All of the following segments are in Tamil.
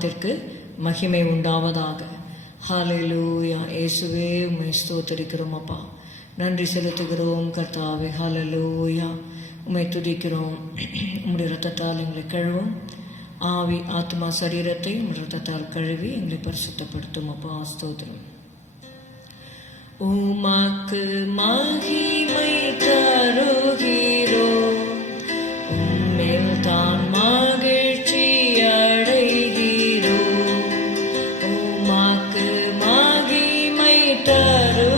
நாமத்திற்கு மகிமை உண்டாவதாக. ஹல்லேலூயா. இயேசுவே உம்மை ஸ்தோத்திரிக்கிறோம் அப்பா, நன்றி செலுத்துகிறோம் கர்த்தாவே. ஹல்லேலூயா. உம்மை துதிக்கிறோம். உம்முடைய இரத்தத்தால் எங்களை கழுவும். ஆவி ஆத்மா சரீரத்தை உம்முடைய இரத்தத்தால் கழுவி எங்களை பரிசுத்தப்படுத்தும் அப்பா. ஸ்தோத்திரம். உமக்கு மகிமை தருகிறோம், உம்மில் தான் மகிழ்ச்சி அடைகிறோம். உமக்கு மகிமை தருகிறோம்,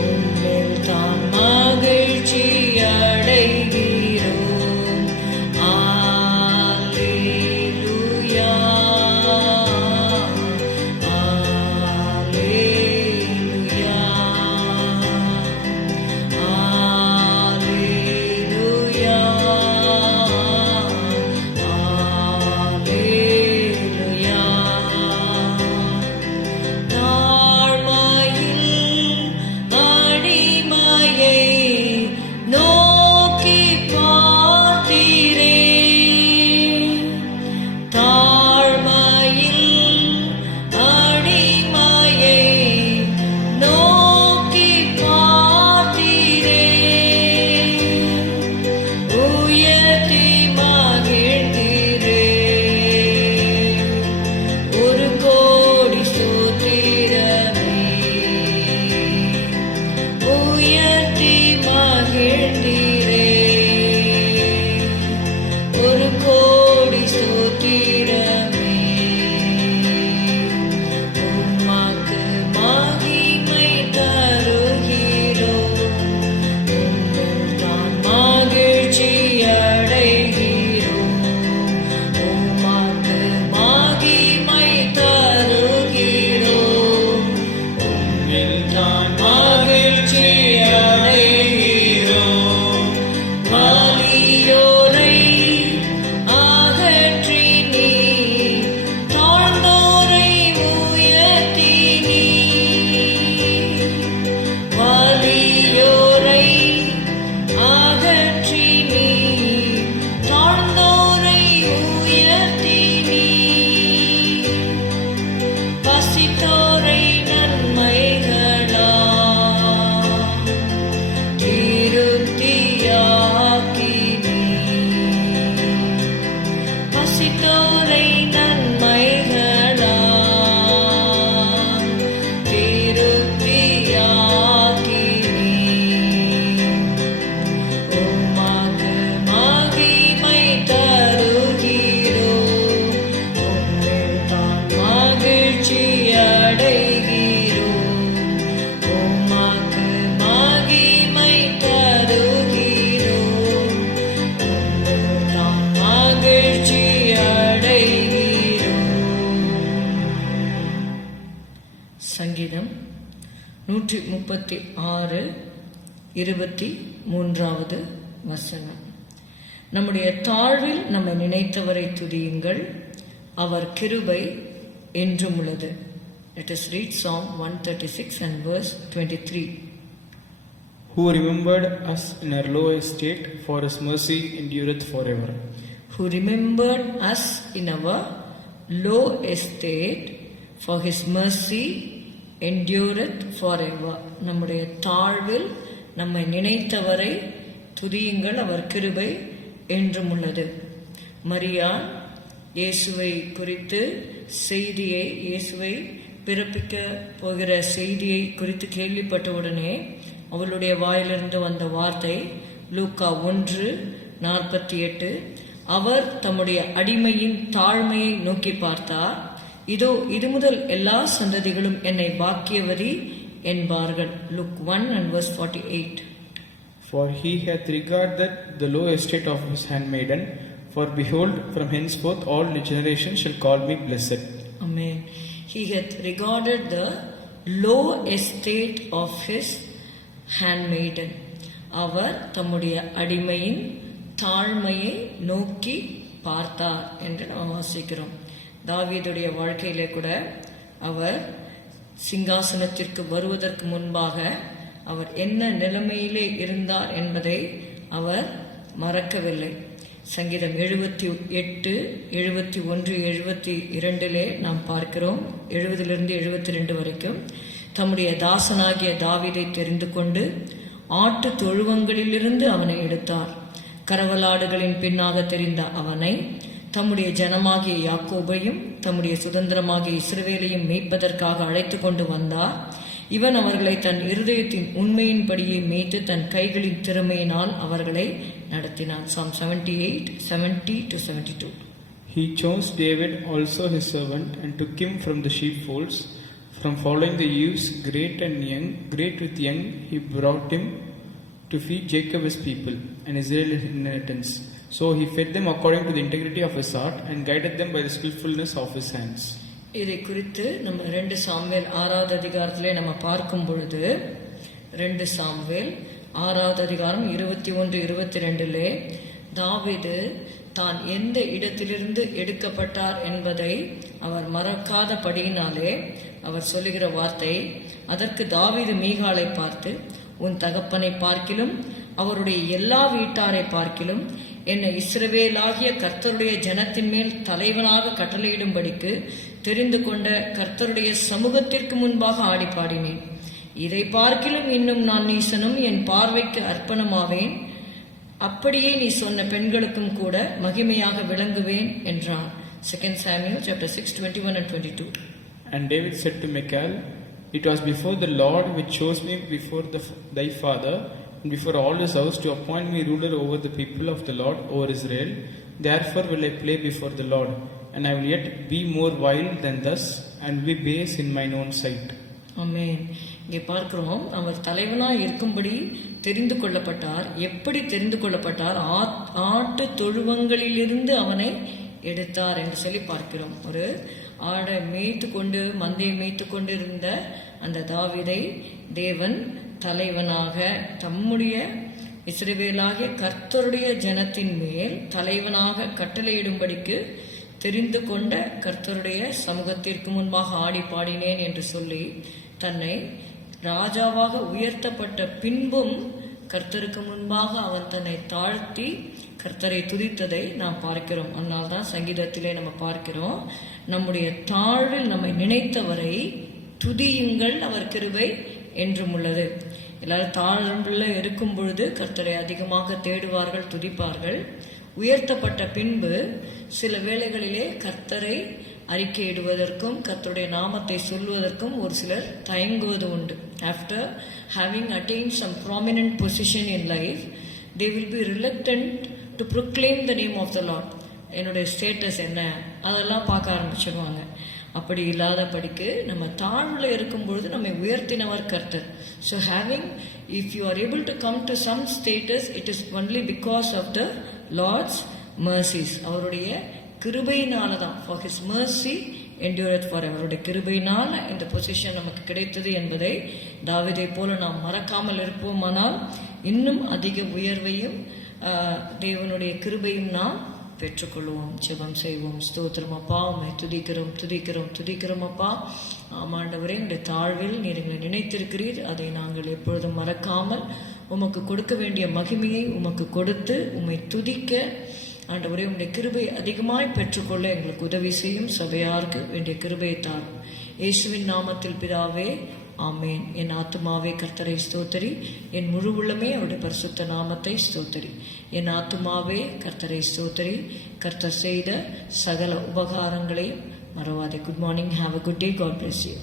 உம்மில் தான் மகிழ்ச்சி அடைகிறோம். அல்லேலூயா. சங்கீதம் 136:23 வசனம். நம்முடைய தாழ்வில் நம்மை நினைத்தவரை துதியுங்கள், அவர் கிருபை என்றும் உள்ளது. Let us read Psalm 136 and verse 23. Who remembered us in our low estate, for his mercy endureth forever. Who remembered us in our low estate, for his mercy endureth forever. நம்முடைய தாழ்வில் நம்மை நினைத்தவரை துதியுங்கள், அவர் கிருபை என்றும் உள்ளது. மரியா இயேசுவை குறித்து செய்தியை, இயேசுவை பிறப்பிக்க போகிற செய்தியை குறித்து கேள்விப்பட்டவுடனே அவளுடைய வாயிலிருந்து வந்த வார்த்தை லூக்கா 1:48. அவர் தம்முடைய அடிமையின் தாழ்மையை நோக்கி பார்த்தார். இதோ இது முதல் எல்லா சந்ததிகளும் என்னை பாக்கியவதி என்பார்கள். Luke 1 and verse 48. For he hath regarded the low estate of his handmaiden, for behold, from henceforth all generations shall call me blessed. Amen. He hath regarded the low estate of his handmaiden. அவர் தம்முடைய அடிமையின் தாழ்மையை நோக்கி பார்த்தார் என்று நாம் வாசிக்கிறோம். தாவீதுடைய வாழ்க்கையிலே கூட அவர் சிங்காசனத்திற்கு வருவதற்கு முன்பாக அவர் என்ன நிலைமையிலே இருந்தார் என்பதை அவர் மறக்கவில்லை. சங்கீதம் 78, 71, 72 நாம் பார்க்கிறோம். 70 72 வரைக்கும். தம்முடைய தாசனாகிய தாவீதை தெரிந்து கொண்டு ஆட்டு தொழுவங்களிலிருந்து அவனை எடுத்தார். கரவலாடுகளின் பின்னாக தெரிந்த அவனை தம்முடைய ஜனமாகிய யாக்கோபையும் தம்முடைய சுதந்திரமாகிய இஸ்ரவேலையும் மேய்ப்பதற்காக அழைத்து கொண்டு வந்தார். இவன் அவர்களை தன் இருதயத்தின் உண்மையின்படியே மேய்த்து தன் கைகளின் திறமையினால் அவர்களை நடத்தினான். Psalm 78, 70-72. He chose David also his servant, and took him from the sheepfolds, from following the ewes, great with young, he brought him to feed Jacob his people, and Israel his inheritance. So he fed them according to the integrity of his heart, and guided them by the skillfulness of his hands. இதை குறித்து நம்ம 2 சாமுவேல் 6வது அதிகாரத்திலே நம்ம பார்க்கும் பொழுது 2 சாமுவேல் 6வது அதிகாரம் 21, 22 தாவீது தான் எந்த இடத்திலிருந்து எடுக்கப்பட்டார் என்பதை அவர் மறக்காதபடியினாலே அவர் சொல்லுகிற வார்த்தை, அதற்கு தாவீது மீகாலை பார்த்து, உன் தகப்பனை பார்க்கிலும் அவருடைய எல்லா வீட்டாரை பார்க்கிலும் என்னை இஸ்ரவேலாகிய கர்த்தருடைய ஜனத்தின் மேல் தலைவனாக கட்டளையிடும்படிக்கு தெரிந்து கொண்ட கர்த்தருடைய சமூகத்திற்கு முன்பாக ஆடி பாடினேன். இதை பார்க்கிலும் இன்னும் நான் நீசனும் என் பார்வைக்கு அர்ப்பணமாவேன். அப்படியே நீ சொன்ன பெண்களுக்கும் கூட மகிமையாக விளங்குவேன் என்றான். 2 Samuel chapter 6, 21 and 22. And David said to Michal, it was before the Lord which chose me before thy father, and before all his house, to appoint me ruler over the people of the Lord, over Israel. Therefore will I play before the Lord, and I will yet be more vile than thus, and be base in mine own sight. ஆமென். இங்கே பார்க்கிறோம், அவர் தலைவனாய் இருக்கும்படி தெரிந்து கொள்ளப்பட்டார். எப்படி தெரிந்து கொள்ளப்பட்டார்? ஆட்டு தொழுவங்களிலிருந்து அவனை எடுத்தார் என்று சொல்லி பார்க்கிறோம். ஒரு ஆடை மேய்த்து கொண்டு மந்தையை மேய்த்து கொண்டு இருந்த அந்த தாவீதை தேவன் தலைவனாக தம்முடைய இஸ்ரவேலாகிய கர்த்தருடைய ஜனத்தின் மேல் தலைவனாக கட்டளையிடும்படிக்கு தெரிந்து கொண்ட கர்த்தருடைய சமூகத்திற்கு முன்பாக ஆடி பாடினேன் என்று சொல்லி தன்னை ராஜாவாக உயர்த்தப்பட்ட பின்பும் கர்த்தருக்கு முன்பாக அவன் தன்னை தாழ்த்தி கர்த்தரை துதித்ததை நாம் பார்க்கிறோம். அதனால்தான் சங்கீதத்திலே நம்ம பார்க்கிறோம், நம்முடைய தாழ்வில் நம்மை நினைத்தவரை துதியுங்கள், அவர் கிருபை என்றும் உள்ளது. எல்லாரும் தாழ்வுல இருக்கும் பொழுது கர்த்தரை அதிகமாக தேடுவார்கள், துதிப்பார்கள். உயர்த்தப்பட்ட பின்பு சில வேளைகளிலே கர்த்தரை அறிக்கையிடுவதற்கும் கர்த்தருடைய நாமத்தை சொல்வதற்கும் ஒரு சிலர் தயங்குவது உண்டு. After having attained some prominent position in life, they will be reluctant to proclaim the name of the lord. என்னுடைய ஸ்டேட்டஸ் என்ன, அதெல்லாம் பார்க்க ஆரம்பிச்சிடுவாங்க. அப்படி இல்லாதபடிக்கு நம்ம தாழ்வில் இருக்கும் பொழுது நம்மை உயர்த்தினவர் கர்த்தர். So having, if you are able to come to some status, it is only because of the lord's mercies. அவருடைய கிருபையினால தான். For his mercy endureth forever. அவருடைய கிருபையினால இந்த பொசிஷன் நமக்கு கிடைத்தது என்பதை தாவீதை போல நாம் மறக்காமல் இருப்போமானால் இன்னும் அதிக உயர்வையும் தேவனுடைய கிருபையும் நாம் பெற்றுக்கொள்வோம். ஜெபம் செய்வோம். ஸ்தோத்திரம் அப்பா, உம்மை துதிக்கிறோம் அப்பா. ஆமாண்டவரே, உடைய தாழ்வில் நீர் எங்களை நினைத்திருக்கிறீர். அதை நாங்கள் எப்பொழுதும் மறக்காமல் உமக்கு கொடுக்க வேண்டிய மகிமையை உமக்கு கொடுத்து உம்மை துதிக்க ஆண்டவரே, உடைய கிருபை அதிகமாய் பெற்றுக்கொள்ள எங்களுக்கு உதவி செய்யும். சபையாருக்கு வேண்டிய கிருபையை தாரும். இயேசுவின் நாமத்தில் பிதாவே, ஆமேன். என் ஆத்துமாவே கர்த்தரை ஸ்தோத்தரி, என் முழு உள்ளமே அவருடைய பரிசுத்த நாமத்தை ஸ்தோத்தரி. என் ஆத்துமாவே கர்த்தரை ஸ்தோத்தரி, கர்த்தர் செய்த சகல உபகாரங்களையும் மறவாதே. Good morning. Have a good day. God bless you.